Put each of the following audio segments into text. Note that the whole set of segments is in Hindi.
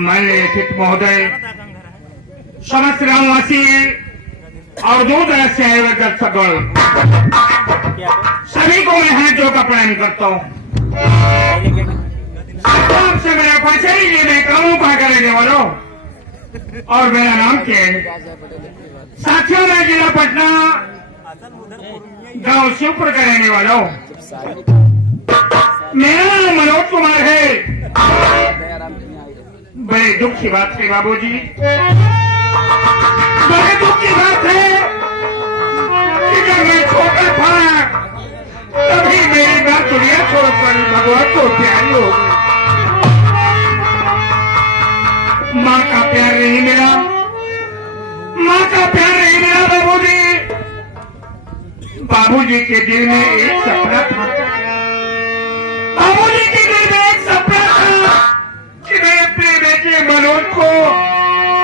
मैं लिखित महोदय समस्त ग्रामवासी और दूर दराज से आए हुए दर्शकगण सभी को मैं हाथ जोड़कर प्रणाम करता हूँ। आपसे मेरा परिचय लीजिए, मैं कामों का रहने वाला हूँ और मेरा नाम क्या है। साथियों, मैं जिला पटना गांव शिवपुर का रहने वाला हूँ। मेरा नाम मनोज कुमार है। बड़े दुख की बात है बाबूजी, बड़े दुख की बात है कि जब मैं छोटा था तभी मेरी मां दुनिया छोड़कर भगवान को प्यारी हो गई। माँ का प्यार नहीं मिला, माँ का प्यार नहीं मिला बाबूजी। बाबूजी के दिल में एक सपना था, बाबूजी के दिल में एक सपना था कि मैं अपने बेटे मनोज को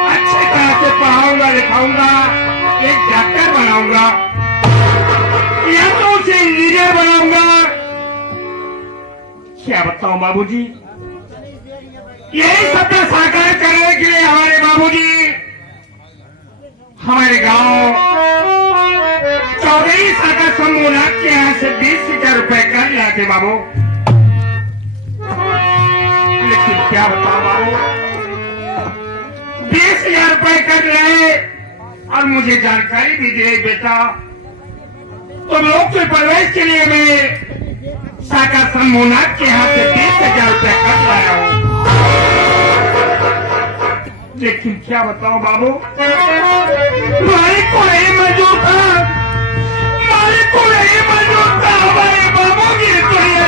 अच्छी तरह से पढ़ाऊंगा, लिखाऊंगा, एक डॉक्टर बनाऊंगा या तो उसे इंजीनियर बनाऊंगा। क्या बताऊं बाबूजी, यही सपना साकार करने के लिए हमारे बाबूजी हमारे गांव चौधरी सागर समूह के यहाँ से 20,000 रुपए कर लाते बाबू। लेकिन क्या बताओ बाबू, 20,000 रुपए कर रहे और मुझे जानकारी भी दे बेटा तुम लोग के प्रवेश के लिए मैं सागर समूह के यहाँ से 20,000 रुपए कर लाया हूँ। लेकिन क्या बताओ बाबू, मालिक को नहीं मंजूर था, मालिक को नहीं मंजूर था हमारे बाबू की दुनिया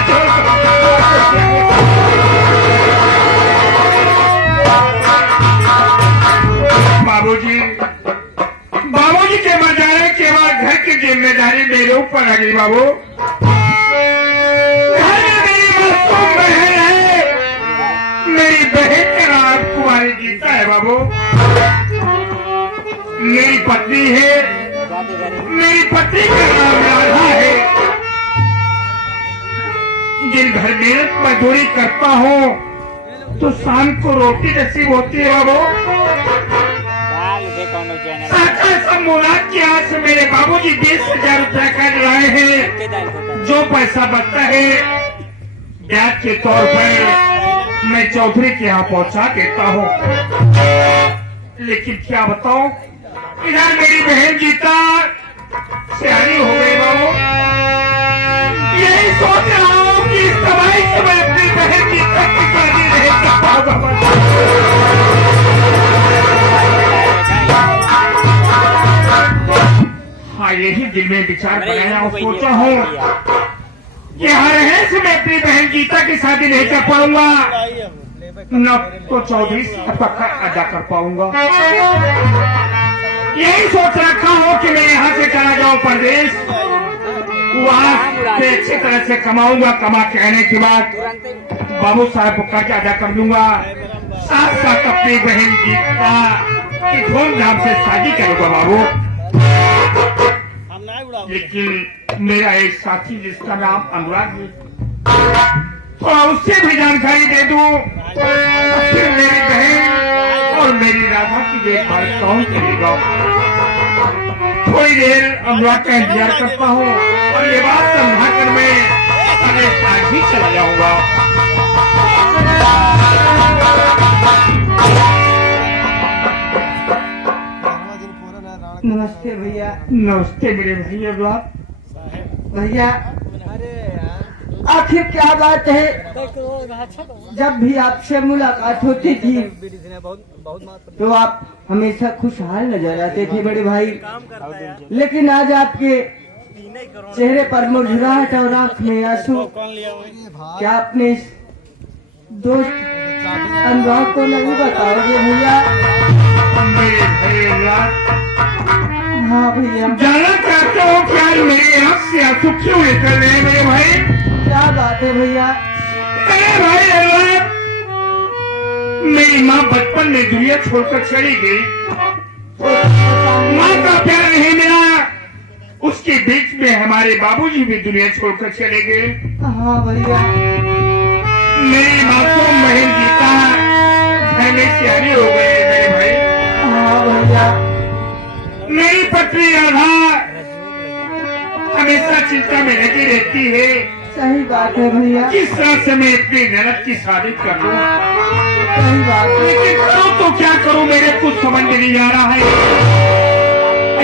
बाबूजी, बाबूजी के मर जाने के बाद घर की जिम्मेदारी मेरे ऊपर आ गई बाबू। घर में मेरी मासूम बहन है, मेरी बहन का नाम कुमारी गीता है बाबू। मेरी पत्नी है, मेरी पत्नी का नाम राधा है। दिन भर मेहनत मजदूरी करता हूँ तो शाम को रोटी नसीब होती है बाबू। के यहाँ से मेरे बाबूजी 20,000 रुपए कर लाए हैं। जो पैसा बचता है ब्याज के तौर पर मैं चौधरी के यहाँ पहुँचा देता हूँ। लेकिन क्या बताऊं, इधर मेरी बहन गीता सियानी हो गई बाबू। यही सोच रहा हूँ कि इस कमाई से मैं अपनी बहन गीता की शादी नहीं कर पाऊंगा। हाँ, यही दिल में विचार बनाया और सोचा हूँ कि हर है से मैं अपनी बहन गीता की शादी नहीं कर पाऊंगा, न तो चौधरी का पक्का अदा कर पाऊंगा। यही सोच रखा हूँ कि मैं यहाँ से चला जाऊँ प्रदेश, वहाँ से अच्छी तरह से कमाऊंगा, कमा के आने के बाद बाबू साहब को कर्ज अदा कर लूंगा, साथ साथ अपनी बहन गीता की धूमधाम से शादी करूंगा बाबू। लेकिन मेरा एक साथी जिसका नाम अनुराग है, थोड़ा उससे भी जानकारी दे दूं, फिर मेरी बहन और मेरी राधा की देखभाल कौन करेगा। थोड़ी देर अनुराग का इंतजार करता हूँ और ये बात समझाकर मैं आज ही चला जाऊंगा। नमस्ते भैया। नमस्ते मेरे भैया। भैया आखिर क्या बात है, जब भी आपसे मुलाकात होती थी तो आप हमेशा खुशहाल नजर आते थे बड़े भाई, लेकिन आज आपके चेहरे पर मुरझाहट और आंख में आंसू। क्या अपने इस दोस्त अनुराग को नहीं बताओगे भैया? हाँ भैया। जानना चाहते हो क्या मेरे आंख से आंसू क्यों निकल रहे हैं मेरे भाई? क्या बात है भैया? मेरे भाई मेरी माँ बचपन में दुनिया छोड़कर चली गई, माँ का प्यार नहीं मिला, उसके बीच में हमारे बाबूजी भी दुनिया छोड़कर चले गए। हाँ भैया। मेरी मासूम बहन गीता घर में सियाने हो गए मेरे भाई। हाँ भैया। मेरी पत्नी राधा हमेशा चिंता में लगी रहती है, सही बात है भैया। किस तरह से मैं अपनी ननद की शादी कर लूं, सही बात है। लेकिन करूं तो क्या करूं, मेरे कुछ समझ में नहीं आ रहा है।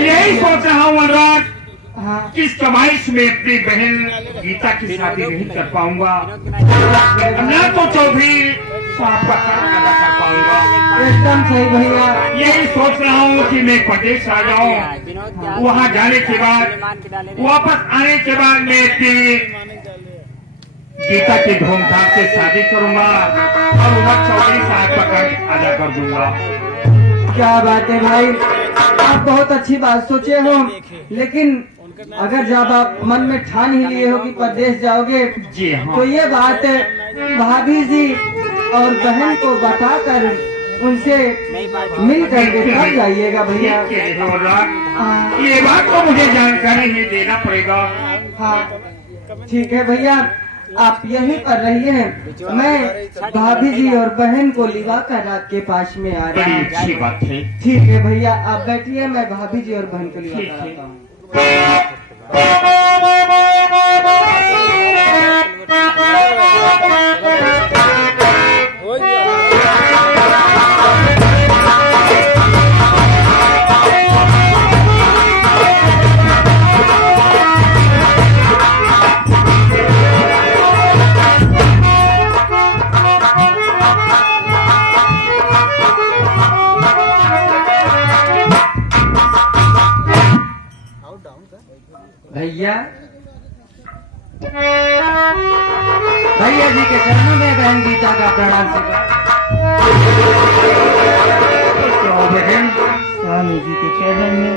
यही सोच रहा हूं अनुराग, हाँ किस कमाइश में अपनी बहन गीता की शादी नहीं कर पाऊंगा, न तो चौधरी साहब का कर्म अदा कर पाऊंगा। एकदम सही भैया। यही सोच रहा हूँ कि मैं प्रदेश आ जाऊँ, वहाँ जाने के बाद वापस आने के बाद मैं अपनी गीता की धूमधाम से शादी करूंगा और वह चौधरी साहब का कर्म अदा कर दूंगा। क्या बात है भाई, आप बहुत अच्छी बात सोचे हो, लेकिन अगर जब आप मन में ठान ही लिए हो कि प्रदेश जाओगे, जी हाँ। तो ये बात भाभी जी और बहन को बताकर उनसे मिल करके तब जाइएगा भैया। अनुराग, ये बात तो मुझे जानकारी ही देना पड़ेगा। हाँ ठीक है भैया, आप यहीं पर रहिए, मैं भाभी जी और बहन को लिवा कर आपके पास में आ रहा बड़ी हूँ। अच्छी बात है। ठीक है भैया, आप बैठिए, मैं भाभी जी और बहन को लिवा ठीक कर है। आता हूँ। भैया, भैया जी के चरणों में बहन गीता का प्रणाम स्वीकार। बहन स्वामी जी के चरण में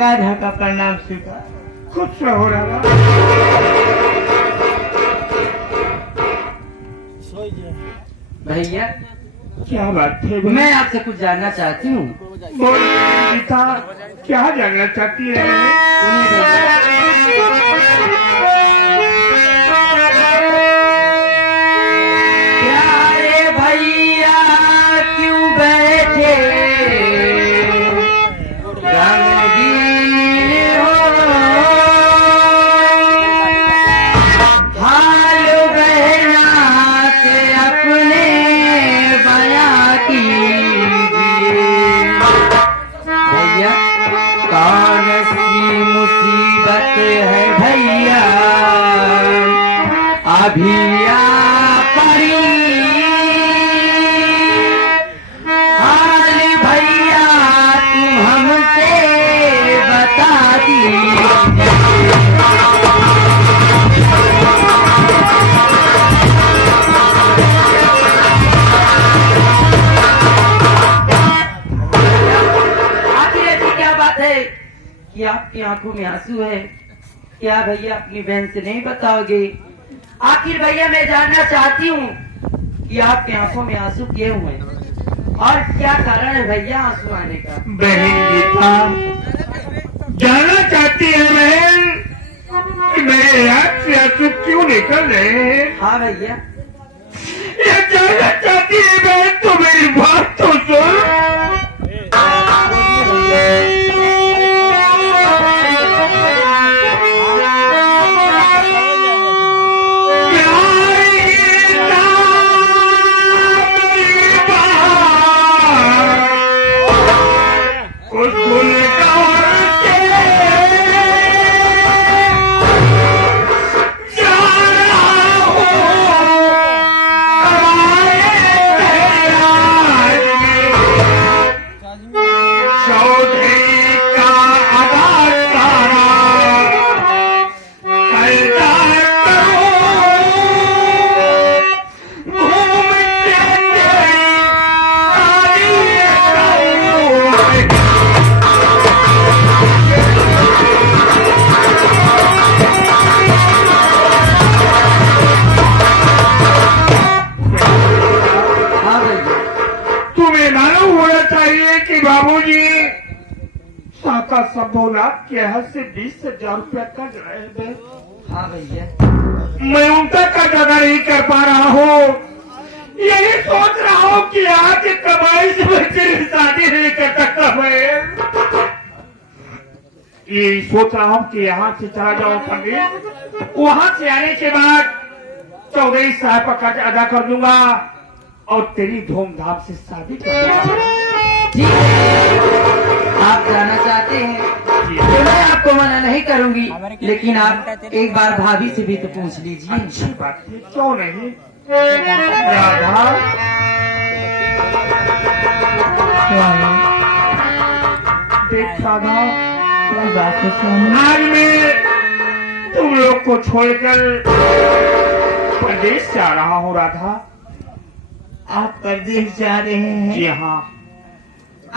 राधा का प्रणाम स्वीकार। खुश रहो राधा। भैया, क्या बात है बहन? मैं आपसे कुछ जानना चाहती हूँ। बोल गीता, क्या जानना चाहती है? प्यारे भैया क्यों बैठे गमगीन हो, हाल बहना के अपने बयां कीजिए। भैया, कौन सी मुसीबत है भैया अभी आ पड़ी, हाल भैया तुम हमसे बता दीजिए। आखिर ऐसी क्या बात है कि आपकी आंखों में आंसू है? क्या भैया अपनी बहन से नहीं बताओगे? आखिर भैया मैं जानना चाहती हूँ कि आपकी आंखों में आंसू क्यों हुए और क्या कारण है भैया आंसू आने का? बहन गीता, जानना चाहती है बहन कि मेरे हाथ से आंसू क्यों निकल रहे हैं? हाँ भैया। ये जानना चाहती है बहन तो मेरी बात तो सुन। का संभोला के हाथ से 20,000 रुपया कर्ज रहे हैं। हाँ भैया। मैं उनका कर्ज अदा नहीं कर पा रहा हूँ, यही सोच रहा हूँ कि आज कमाई से मैं तेरी शादी नहीं कर सकता मैं। ये सोच रहा हूँ कि यहाँ से चला जाऊँ पंडित, वहां से आने के बाद चौधरी साहब का कर्ज अदा कर दूंगा और तेरी धूमधाम से शादी कर दूंगा। जी आप जाना चाहते हैं तो मैं आपको मना नहीं करूंगी, लेकिन आप एक बार भाभी से भी तो पूछ लीजिए। अच्छी बात है, क्यों नहीं। राधा देख राधा, आज मैं तुम लोग को छोड़कर प्रदेश जा रहा हूँ। राधा आप परदेश जा रहे हैं? जी हाँ।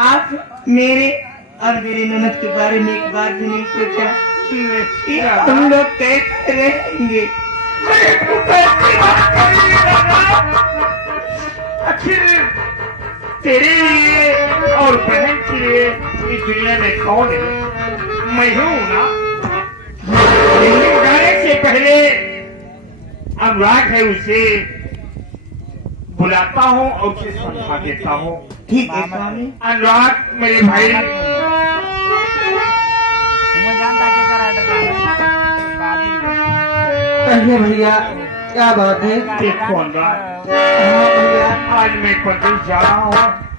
आप मेरे और मेरे ननद के बारे में एक बार भी नहीं सोचा? नहीं राधा, हम लोग कैसे रहेंगे? अरे तू कैसी बात कर रही है राधा? आखिर तेरे लिए और बहन के लिए इस दुनिया में कौन है? मैं हूँ ना। लेकिन जाने से पहले अनुराग है, उसे बुलाता हूँ और उसे समझा देता हूँ। ठीक है स्वामी। अनुराग मेरे भाई, कहिए भैया क्या बात है? देखो अनुराग, हाँ भैया। आज मैं प्रदेश जा रहा हूँ,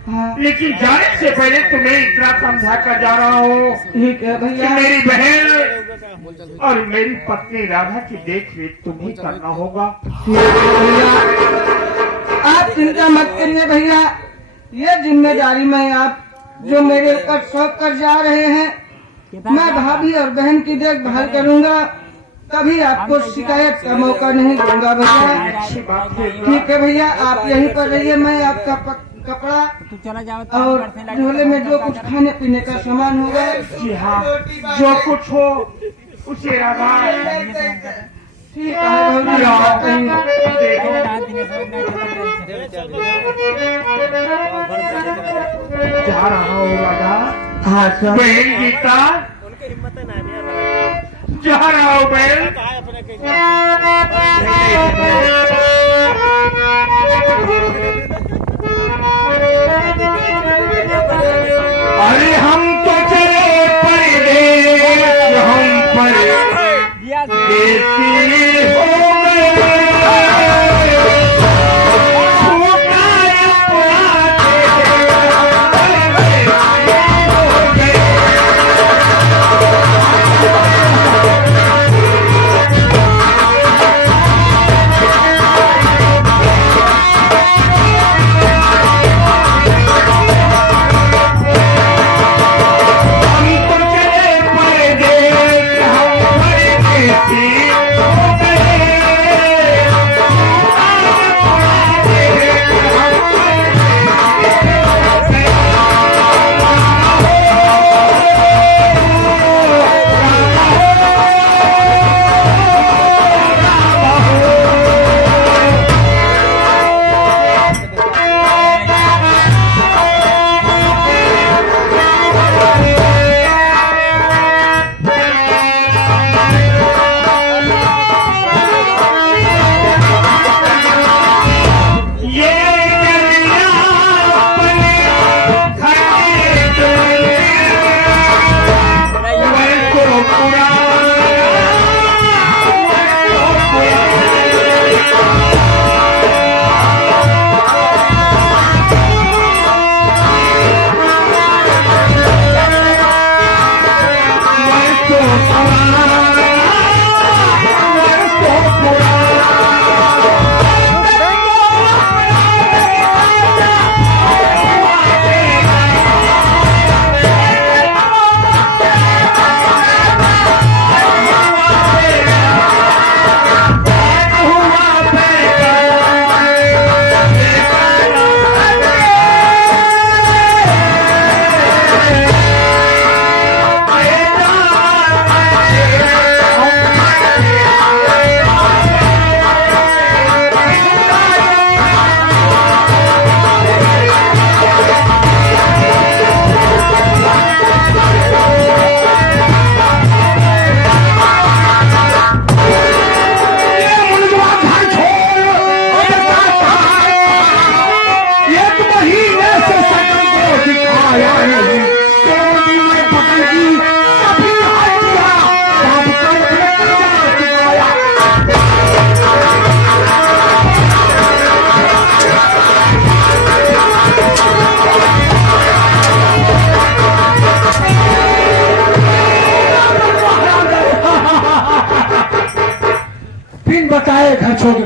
हाँ लेकिन जाने से पहले तुम्हें इतना समझा कर जा रहा हूँ ठीक है कि भैया। मेरी बहन और मेरी पत्नी राधा की देख रेख तुम्हें करना होगा। ठीक है भैया, आप चिंता मत करिए भैया, ये जिम्मेदारी मैं आप जो मेरे ऊपर सौंप कर जा रहे हैं, मैं भाभी और बहन की देखभाल करूंगा, कभी आपको शिकायत का मौका नहीं दूंगा भैया। अच्छी बात है। ठीक है भैया, आप यहीं पर रहिए, मैं आपका कपड़ा और झोले में जो कुछ खाने पीने का सामान होगा, जी हाँ, जो कुछ हो उसे राधा ठीक है भैया। कहीं जा रहा हूँ राधा। हाँ सर। बहन गीता, जा रहा हूँ बहन। अरे हम तो चले परदेश, हम परदेसी हो गए।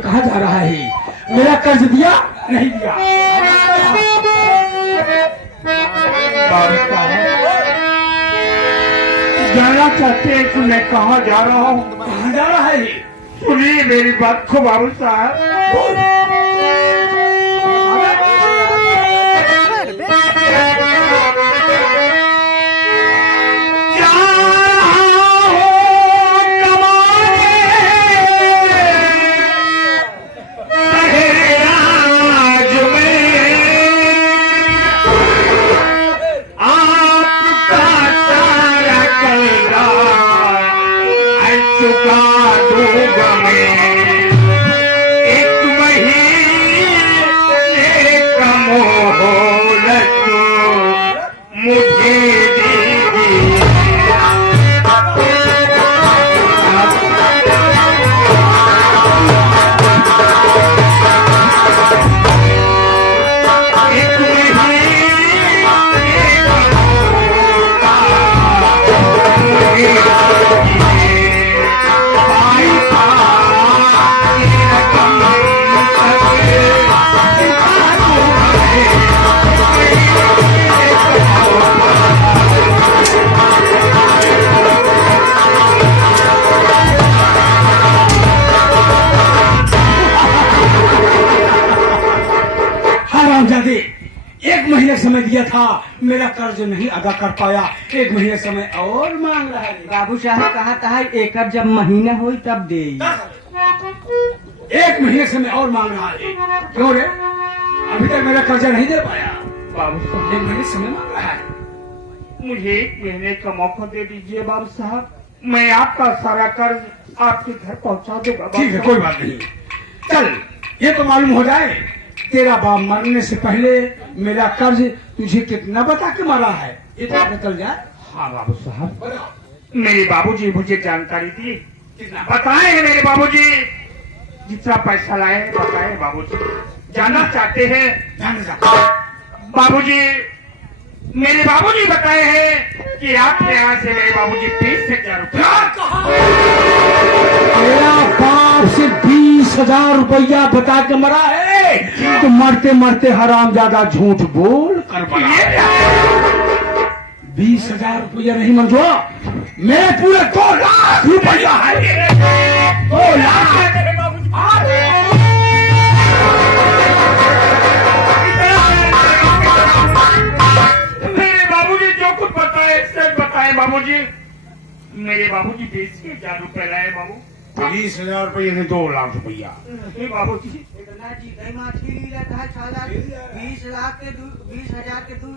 कहाँ जा रहा है? मेरा कर्ज दिया नहीं दिया? बाबू साहब, जानना चाहते हैं कि मैं कहाँ जा रहा हूँ? कहाँ जा रहा है? सुनिए मेरी बात को बाबू साहब। एक महीने समय दिया था, मेरा कर्ज नहीं अदा कर पाया, 1 महीने समय और मांग रहा है। बाबू साहब कहा था एकर जब महीना हो तब दे। 1 महीने समय और मांग रहा है। क्यों रे? अभी तक मेरा कर्जा नहीं दे पाया। बाबू साहब, 1 महीने समय मांग रहा है। मुझे 1 महीने का मौका दे दीजिए बाबू साहब, मैं आपका सारा कर्ज आपके घर पहुंचा दूंगा। ठीक है, कोई बात नहीं। चल, ये तो मालूम हो जाए तेरा बाप मरने से पहले मेरा कर्ज तुझे कितना बता के मरा है, ये तो पता चल जाए। हाँ बाबू साहब, मेरे बाबूजी मुझे जानकारी दी। बताए हैं मेरे बाबूजी, जितना पैसा लाए बताए बाबूजी। जानना चाहते हैं बाबूजी? मेरे बाबूजी बताए हैं कि आपके यहाँ से मेरे बाबूजी 20,000 रुपया। तेरा बाप से 20,000 रुपया बता के मरा है? तो मरते मरते हराम ज्यादा झूठ बोल कर बना। 20,000 रुपया नहीं मंजो, मेरे पूरे 2 लाख रुपया है। 2 लाख मेरे बाबूजी जो कुछ बताए सच बताए बाबूजी। मेरे बाबूजी 20,000 रुपए लाए बाबू। 20,000 रुपये नहीं, 2 लाख रुपया। बाबूजी इतना जी कई माछी नहीं रहता है साला। 20 लाख के 20,000 के तू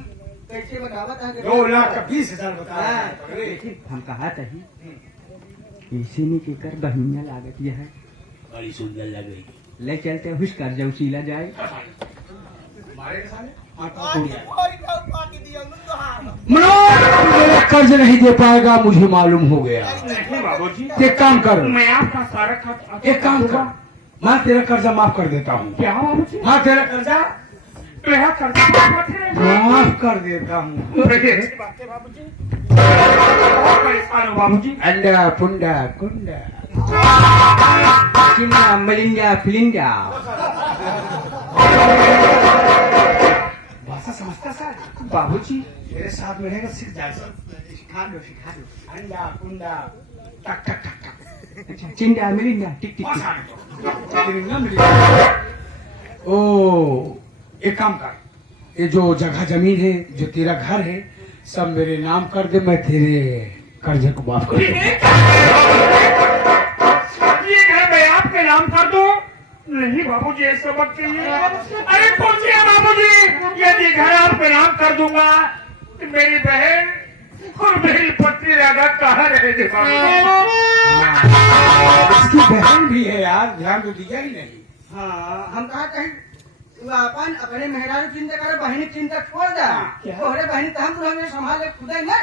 कैसे बतावत है? 2 लाख का 20,000 बताया। लेकिन हम कहा तही इसी ने के कर बहिनिया लागत यह है, बड़ी सुंदर लग रही। ले चलते हुश कर जाऊ सीला जाए। मेरा कर्ज नहीं दे पाएगा, मुझे मालूम हो गया। नहीं बाबूजी, एक काम कर, मैं आपका सारा खर्च एक काम कर, मैं तेरा कर्जा माफ कर देता हूँ। क्या बाबूजी? मैं तेरा कर्जा मेरा कर्जा माफ कर देता हूँ। बाबूजी परेशान हो बाबूजी। अंडा पुंडा कुंडा चिंडा मलिंडा फिलिंडा भाषा समझता सर? बाबूजी मेरे साथ में रहेगा, सीख जाए। सिखा दो सिखा दो। अंडा पुंडा टक टक टक टक, चिंडा मिलिंडा टिक टिक भाषा टिक। ना मिलेगा। ओ, एक काम कर, ये जो जगह जमीन है, जो तेरा घर है, सब मेरे नाम कर दे, मैं तेरे कर्जे को माफ कर दूंगा। ये घर मैं आपके नाम कर दूं? नहीं बाबूजी, ऐसा मत कहिए। अरे पूछिए बाबूजी, यदि घर आपके नाम कर दूंगा तो मेरी बहन और मेरी पत्नी राधा कहाँ रहेगी बाबूजी? इसकी बहन भी है यार, ध्यान तो दिया ही नहीं। हाँ, हम कहा कहीं तू अपन अपने मेहरारू चिंता करे, बहनी चिंता छोड़ दे। क्या? तोहरे बहनी तो हम तुम संभाले खुद ही ना।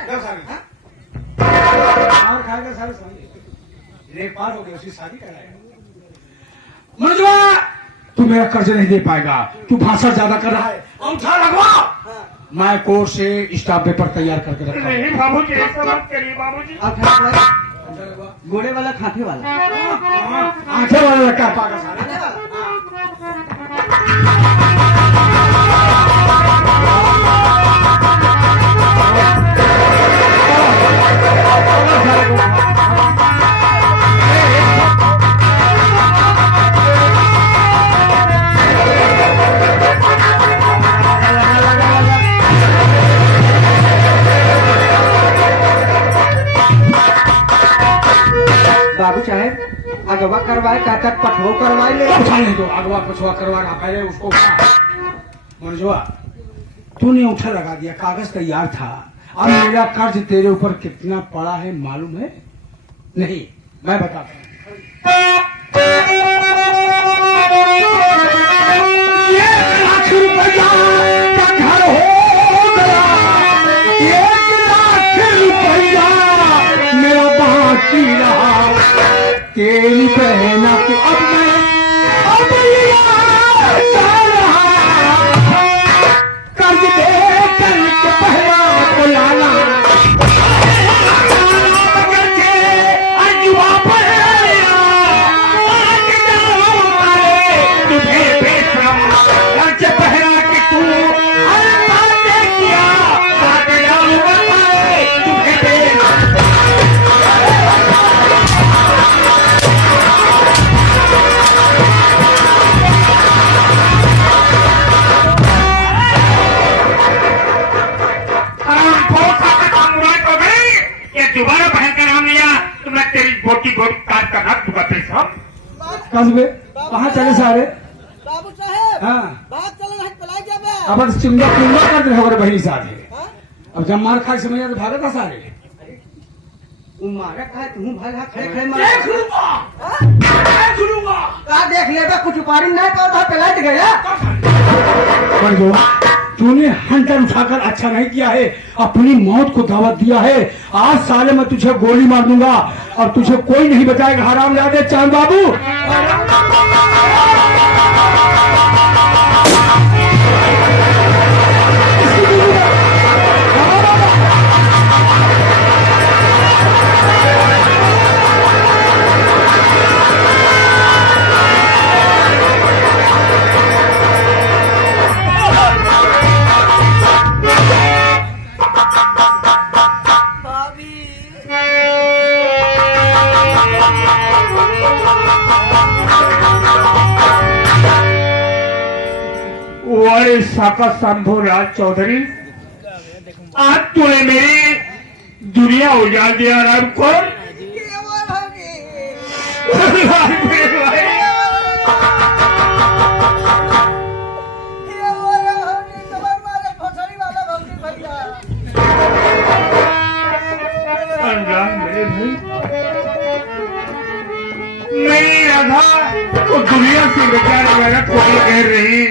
और खाएगा सारे समझे। एक बार हो गया, उसकी शादी कराएगा। मनोजवा, तू मेरा कर्ज नहीं दे पाएगा, तू भाषा ज्यादा कर रहा है। अंगूठा लगवा, मैं कोर्ट से स्टाफ पेपर तैयार करके रखा हूं। नहीं बाबूजी, ऐसा मत करिए बाबूजी। अब अंगूठा लगवा। घोड़े वाला खाते वाला आंखें वाला लटका पागा सारा। खाते वाला बाबू साहेब अगवा करवाए काका पठो करवाए ले अब छाने दो, अगवा पछवा करवा रहा पहले उसको मनजुआ तूने अंगूठा लगा दिया, कागज तैयार था। अब मेरा कर्ज तेरे ऊपर कितना पड़ा है मालूम है? नहीं, मैं बताता हूँ। ये 1 लाख रुपया का घर हो गया, 1 लाख रुपया मेरा बाकी रहा। तेरी बहना को अब मैं अब याद आ रहा, कर्ज दे करके पहला बुलाना अजुआ पहला आज जाऊंगा तुझे बेचा कर्ज पहला कि तू बातें किया बात जाऊंगा तुझे बेचा। दोबारा बहन का नाम लिया तो मैं तेरी बोटी गोट काट कर रख दूंगा तेरे साहब। कस्बे कहाँ चले सारे? बाबू साहेब हाँ बात चल रहा पलाई जाबे अब चिंगा पिंगा कर दे हमारे बहनी साथ है। हां अब जब मार खाए समझ तो भागा था सारे। मारा खाए तू भागा खड़े खड़े देख मारा लूंगा का देख लेबे कुछ उपारी नहीं पौधा पे लट गया। जो तूने हंटर उठाकर अच्छा नहीं किया है, अपनी मौत को दावत दिया है। आज साले मैं तुझे गोली मार दूंगा और तुझे कोई नहीं बचाएगा। हरामजादे चांद बाबू भाभी वारे साका शंभू राज चौधरी, आज तूने मेरी दुनिया उजाड़ दिया राम को। ये वो भाभी ये वो भाभी तुम्हारे मारे फसड़ी वाला भाभी भैया अनजान मेरे भाई, मेरी राधा को दुनिया से बेचारे वाला कोई कह रही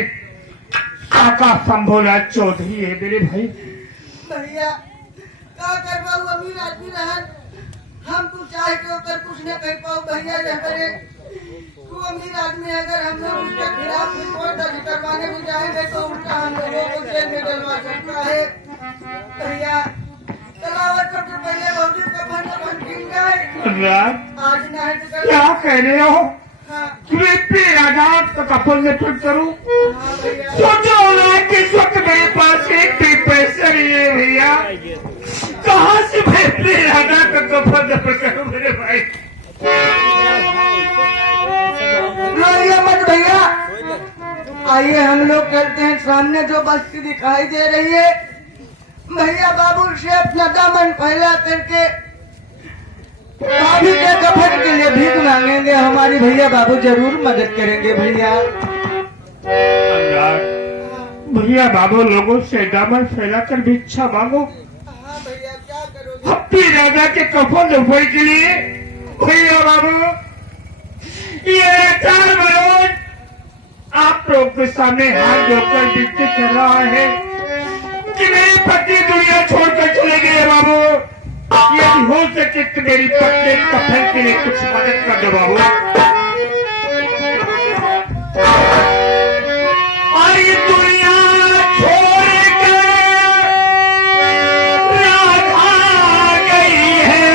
काका शंभूराज चौधरी है मेरे भाई। भैया का करवाऊ अमीर आदमी रहन हम तू चाहे के ऊपर कुछ न कर पाऊ भैया जब करे तू अमीर आदमी अगर हम लोग उसके खिलाफ रिपोर्ट दर्ज करवाने भी जाएंगे तो उल्टा हम लोगों को जेल में डलवा सकता है। भैया तलावत सबसे पहले भौजी का फन गिन जाए अनुराग आज ना है तो कल क्या कह रहे हो? हाँ तुम्हें राजा का कपल में फिट करूं? हाँ भैया सोचो ना कि इस वक्त मेरे पास एक भी पैसा नहीं है भैया, कहाँ से मैं अपने राजा का कपल में करूं मेरे भाई? रोइए मत भैया, आइए हम लोग चलते हैं। सामने जो बस्ती दिखाई दे रही है भैया बाबू से अपना दामन फैला करके भाभी के कफन के लिए भीख मांगेंगे। हमारी भैया बाबू जरूर मदद करेंगे भैया। अनुराग, भैया बाबू लोगों से दामन फैलाकर भिक्षा मांगो हाँ भैया क्या करोगे अपने राजा के कफन रुपए के लिए। भैया बाबू ये 4 मनोज आप लोग के सामने हाथ जोड़कर विनती कर रहा है कि मेरी पत्नी दुनिया छोड़कर चले गए बाबू। यदि हो सके तो मेरी पत्नी कफन के लिए कुछ मदद कर दो बाबू। और ये दुनिया छोड़ के राधा गई है,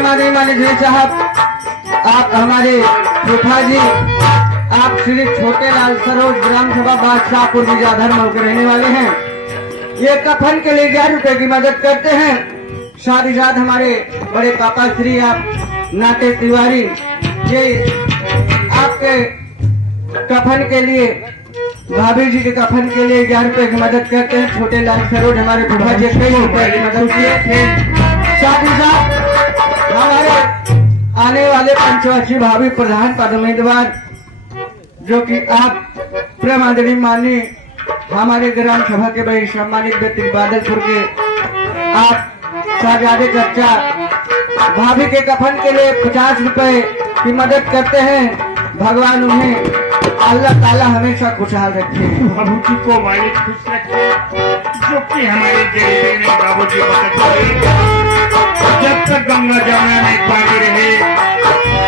आगे माननीय मैनेजर साहब, आप हमारे फूफा जी, आप श्री छोटे लाल सरोज ग्राम सभा बादशाहपुर विजाधर मऊ के रहने वाले हैं। ये कफन के लिए 11 रुपए की मदद करते हैं। साथ ही साथ हमारे बड़े पापा श्री आप नाटे तिवारी, ये आपके कफन के लिए, भाभी जी के कफन के लिए 11 रुपए की मदद करते हैं। छोटे लाल सरोज हमारे फूफा जी कई रुपए की मदद किए थे। साथ ही साथ हमारे आने वाले पंचवर्षीय भावी प्रधान पद उम्मीदवार जो कि आप प्रेमादरी मानी हमारे ग्राम सभा के बड़े सम्मानित व्यक्ति बादलपुर के आप साजादे चर्चा भाभी के कफन के लिए 50 रुपए की मदद करते हैं। भगवान उन्हें अल्लाह ताला हमेशा खुशहाल रखे। बाबू जी को मालिक खुश रखे, जो कि हमारे गरीबी में बाबू जी मदद करे। जब तक गंगा जमुना में पानी रहे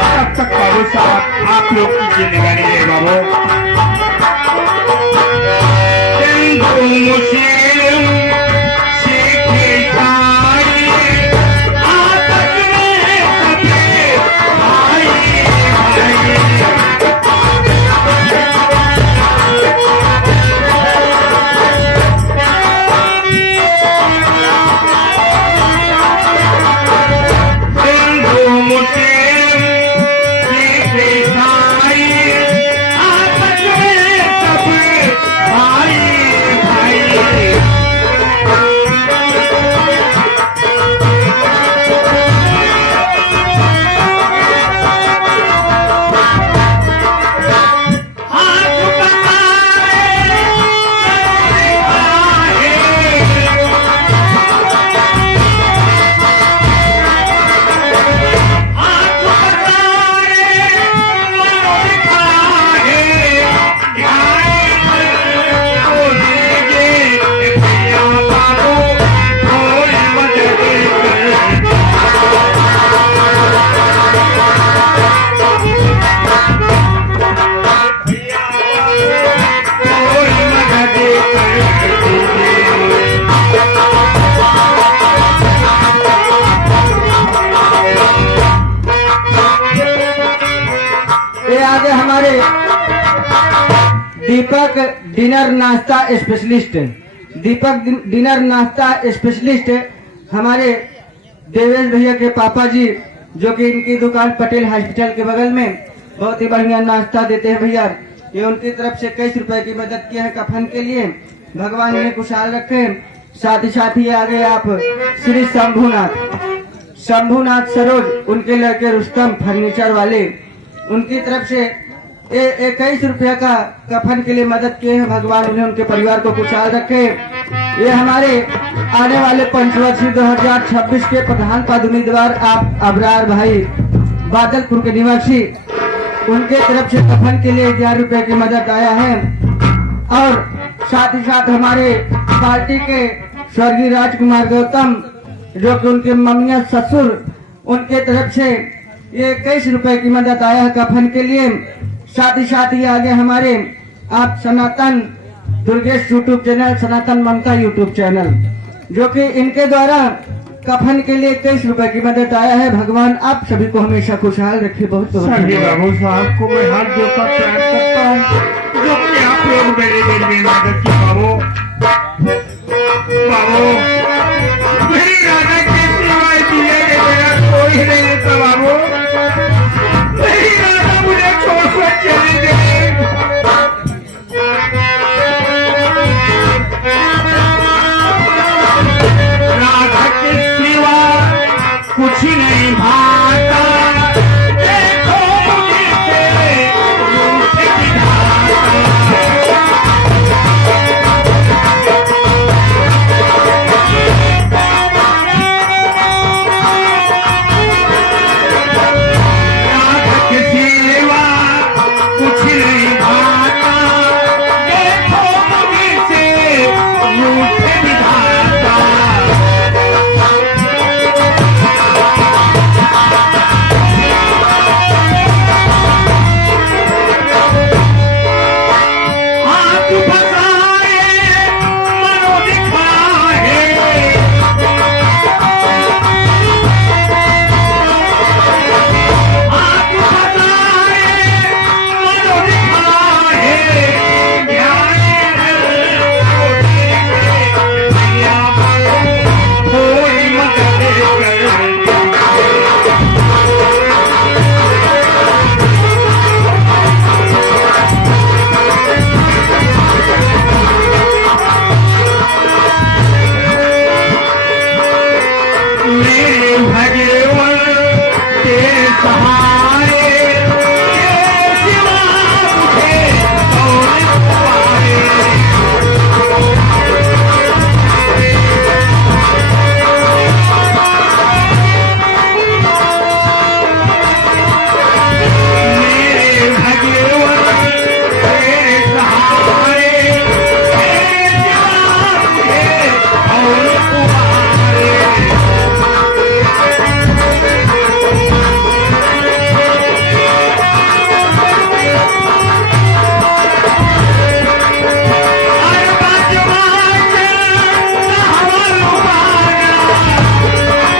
तब तक बाबू साहब आप लोग की जिम्मेदारी है। बाबू आगे हमारे दीपक डिनर नाश्ता स्पेशलिस्ट, दीपक डिनर नाश्ता स्पेशलिस्ट हमारे देवेश भैया के पापा जी, जो कि इनकी दुकान पटेल हॉस्पिटल के बगल में बहुत ही बढ़िया नाश्ता देते हैं भैया। ये उनकी तरफ से कई रुपए की मदद किया है कफन के लिए। भगवान इन्हें खुशहाल रखे। साथ ही आगे आप श्री शंभुनाथ सरोज, उनके लड़के रुस्तम फर्नीचर वाले, उनकी तरफ से 21 रुपया का कफन के लिए मदद किए हैं। भगवान उन्हें उनके परिवार को खुशहाल रखे। ये हमारे आने वाले पंचवर्षीय 2026 के प्रधान पद उम्मीदवार आप अबरार भाई बादलपुर के निवासी, उनके तरफ से कफन के लिए 11 रुपए की मदद आया है। और साथ ही साथ हमारे पार्टी के स्वर्गीय राजकुमार गौतम, जो कि उनके मम्मिया ससुर, उनके तरफ से ये 21 रुपए की मदद आया है कफन के लिए। साथ ही आगे हमारे आप सनातन दुर्गेश यूट्यूब चैनल, सनातन ममता यूट्यूब चैनल, जो कि इनके द्वारा कफन के लिए 21 रुपए की मदद आया है। भगवान आप सभी को हमेशा खुशहाल रखे। बहुत बहुत बाबू साहब को मैं हाथ जोड़कर प्यार करता हूँ, जो कि आप लोग मेरे दिल में मदद की। बाबू मेरी राधा के सिवाय दिए मेरा कोई नहीं था। बाबू मेरी राधा मुझे छोड़कर चली गई। राधा के सिवा कुछ नहीं भाई।